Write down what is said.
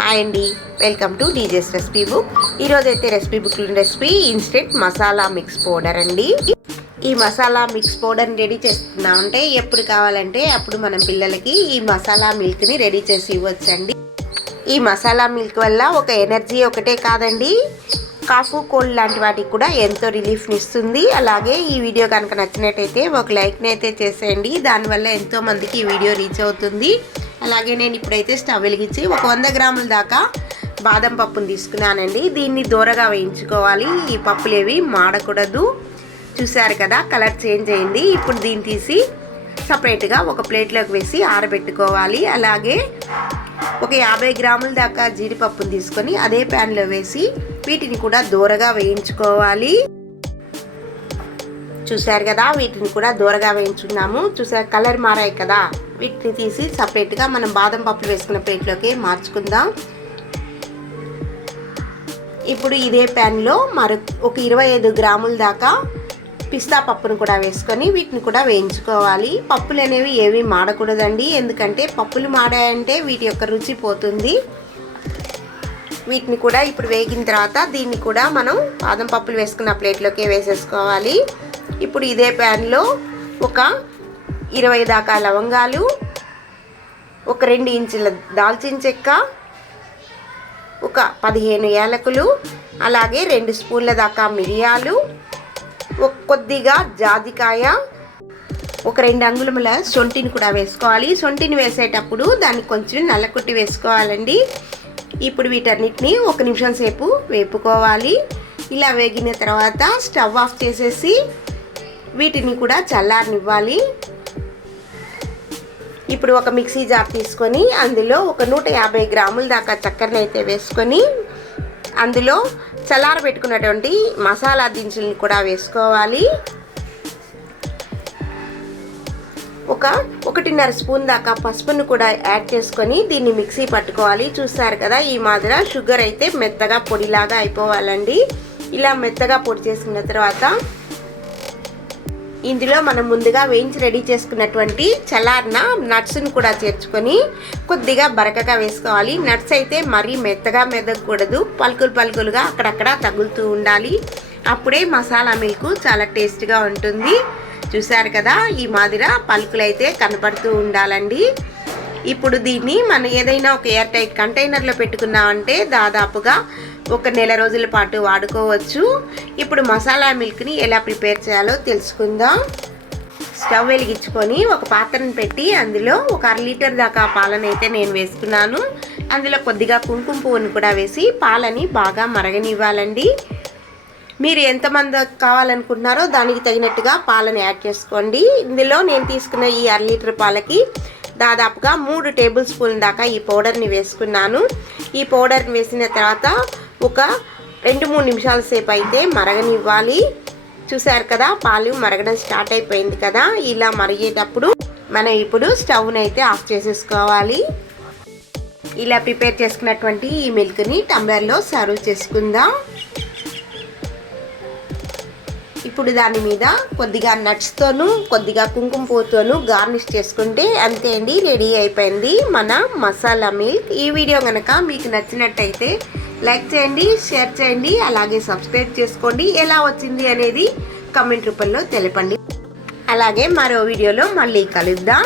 Hi అండి, welcome to DJ's recipe book. ఈరోజైతే recipe book recipe instant masala mix powder అండి. ఈ మసాలా మిక్స్ పౌడర్ని రెడీ చేస్తున్నామంటే ఎప్పుడు కావాలంటే అప్పుడు మనం పిల్లలకి ఈ మసాలా మిల్క్ని రెడీ చేసి ఇవ్వచ్చండి. ఈ మసాలా మిల్క్ వల్ల ఒక ఎనర్జీ ఒకటే కాదండి, కాఫ్ కోల్డ్ లాంటి వాటికి కూడా ఎంతో రిలీఫ్ని ఇస్తుంది. అలాగే ఈ వీడియో కనుక నచ్చినట్టయితే ఒక లైక్ని అయితే చేసేయండి, దానివల్ల ఎంతోమందికి ఈ వీడియో రీచ్ అవుతుంది. అలాగే నేను ఇప్పుడైతే స్టవ్ వెలిగించి ఒక 100 గ్రాముల దాకా బాదం పప్పును తీసుకున్నానండి. దీన్ని దూరగా వేయించుకోవాలి, ఈ పప్పులేవి మాడకూడదు. చూసారు కదా, కలర్ చేంజ్ అయింది. ఇప్పుడు దీన్ని తీసి సపరేట్గా ఒక ప్లేట్లోకి వేసి ఆరబెట్టుకోవాలి. అలాగే ఒక 50 గ్రాముల దాకా జీడిపప్పును తీసుకొని అదే ప్యాన్లో వేసి వీటిని కూడా దూరగా వేయించుకోవాలి. చూసారు కదా, వీటిని కూడా దూరగా వేయించుకున్నాము. చూసారు, కలర్ మారాయి కదా, వీటిని తీసి సపరేట్గా మనం బాదం పప్పులు వేసుకున్న ప్లేట్లోకి మార్చుకుందాం. ఇప్పుడు ఇదే ప్యాన్లో ఒక 25 గ్రాముల దాకా పిస్తా పప్పును కూడా వేసుకొని వీటిని కూడా వేయించుకోవాలి. పప్పులు అనేవి ఏవి మాడకూడదండి, ఎందుకంటే పప్పులు మాడాయంటే వీటి యొక్క రుచి పోతుంది. వీటిని కూడా ఇప్పుడు వేగిన తర్వాత దీన్ని కూడా మనం బాదం పప్పులు వేసుకున్న ప్లేట్లోకి వేసేసుకోవాలి. ఇప్పుడు ఇదే ప్యాన్లో ఒక 20 దాకా లవంగాలు, ఒక 2 ఇంచుల దాల్చిన చెక్క, ఒక 15 యాలకులు, అలాగే 2 స్పూన్ల దాకా మిరియాలు, కొద్దిగా జాజికాయ, ఒక 2 అంగుళముల శొంఠిని కూడా వేసుకోవాలి. శొంఠిని వేసేటప్పుడు దాన్ని కొంచెం నల్లకుట్టి వేసుకోవాలండి. ఇప్పుడు వీటన్నిటిని 1 నిమిషం సేపు వేపుకోవాలి. ఇలా వేగిన తర్వాత స్టవ్ ఆఫ్ చేసేసి వీటిని కూడా చల్లారనివ్వాలి. ఇప్పుడు ఒక మిక్సీ జార్ తీసుకొని అందులో ఒక 150 గ్రాముల దాకా చక్కెరని అయితే వేసుకొని అందులో చల్లారబెట్టుకున్నటువంటి మసాలా దినుసులను కూడా వేసుకోవాలి. ఒక 1.5 స్పూన్ దాకా పసుపును కూడా యాడ్ చేసుకొని దీన్ని మిక్సీ పట్టుకోవాలి. చూసారు కదా, ఈ మాదిర షుగర్ అయితే మెత్తగా పొడిలాగా అయిపోవాలండి. ఇలా మెత్తగా పొడి చేసుకున్న తర్వాత ఇందులో మనం ముందుగా వేయించి రెడీ చేసుకున్నటువంటి చల్లారిన నట్స్ను కూడా చేర్చుకొని కొద్దిగా బరకగా వేసుకోవాలి. నట్స్ అయితే మరీ మెత్తగా మెదగకూడదు, పలుకులు పలుకులుగా అక్కడక్కడ తగులుతూ ఉండాలి. అప్పుడే మసాలా మిల్క్ చాలా టేస్ట్గా ఉంటుంది. చూసారు కదా, ఈ మాదిర పలుకులు అయితే కనపడుతూ ఉండాలండి. ఇప్పుడు దీన్ని మనం ఏదైనా ఒక ఎయిర్ టైట్ కంటైనర్లో పెట్టుకున్నామంటే దాదాపుగా ఒక నెల రోజుల పాటు వాడుకోవచ్చు. ఇప్పుడు మసాలా మిల్క్ని ఎలా ప్రిపేర్ చేయాలో తెలుసుకుందాం. స్టవ్ వెలిగించుకొని ఒక పాత్రను పెట్టి అందులో ఒక 1/2 లీటర్ దాకా పాలను అయితే నేను వేసుకున్నాను. అందులో కొద్దిగా కుంకుమ పువ్వును కూడా వేసి పాలని బాగా మరగనివ్వాలండి. మీరు ఎంతమంది కావాలనుకుంటున్నారో దానికి తగినట్టుగా పాలను యాడ్ చేసుకోండి. ఇందులో నేను తీసుకున్న ఈ 1/2 లీటర్ పాలకి దాదాపుగా 3 టేబుల్ స్పూన్ల దాకా ఈ పౌడర్ని వేసుకున్నాను. ఈ పౌడర్ని వేసిన తర్వాత ఒక 2-3 నిమిషాల సేపు అయితే మరగనివ్వాలి. చూసారు కదా, పాలు మరగడం స్టార్ట్ అయిపోయింది కదా. ఇలా మరిగేటప్పుడు మనం ఇప్పుడు స్టవ్ని అయితే ఆఫ్ చేసేసుకోవాలి. ఇలా ప్రిపేర్ చేసుకున్నటువంటి ఈ మిల్క్ని టంబ్లర్లో సర్వ్ చేసుకుందాం. ఇప్పుడు దాని మీద కొద్దిగా నట్స్తోనూ కొద్దిగా కుంకుమ పువ్వుతోనూ గార్నిష్ చేసుకుంటే అంతే అండి, రెడీ అయిపోయింది మన మసాలా మిల్క్. ఈ వీడియో కనుక మీకు నచ్చినట్టయితే లైక్ చేయండి, షేర్ చేయండి, అలాగే సబ్స్క్రైబ్ చేసుకోండి. ఎలా వచ్చింది అనేది కామెంట్ రూపంలో తెలపండి. అలాగే మరో వీడియోలో మళ్ళీ కలుద్దాం.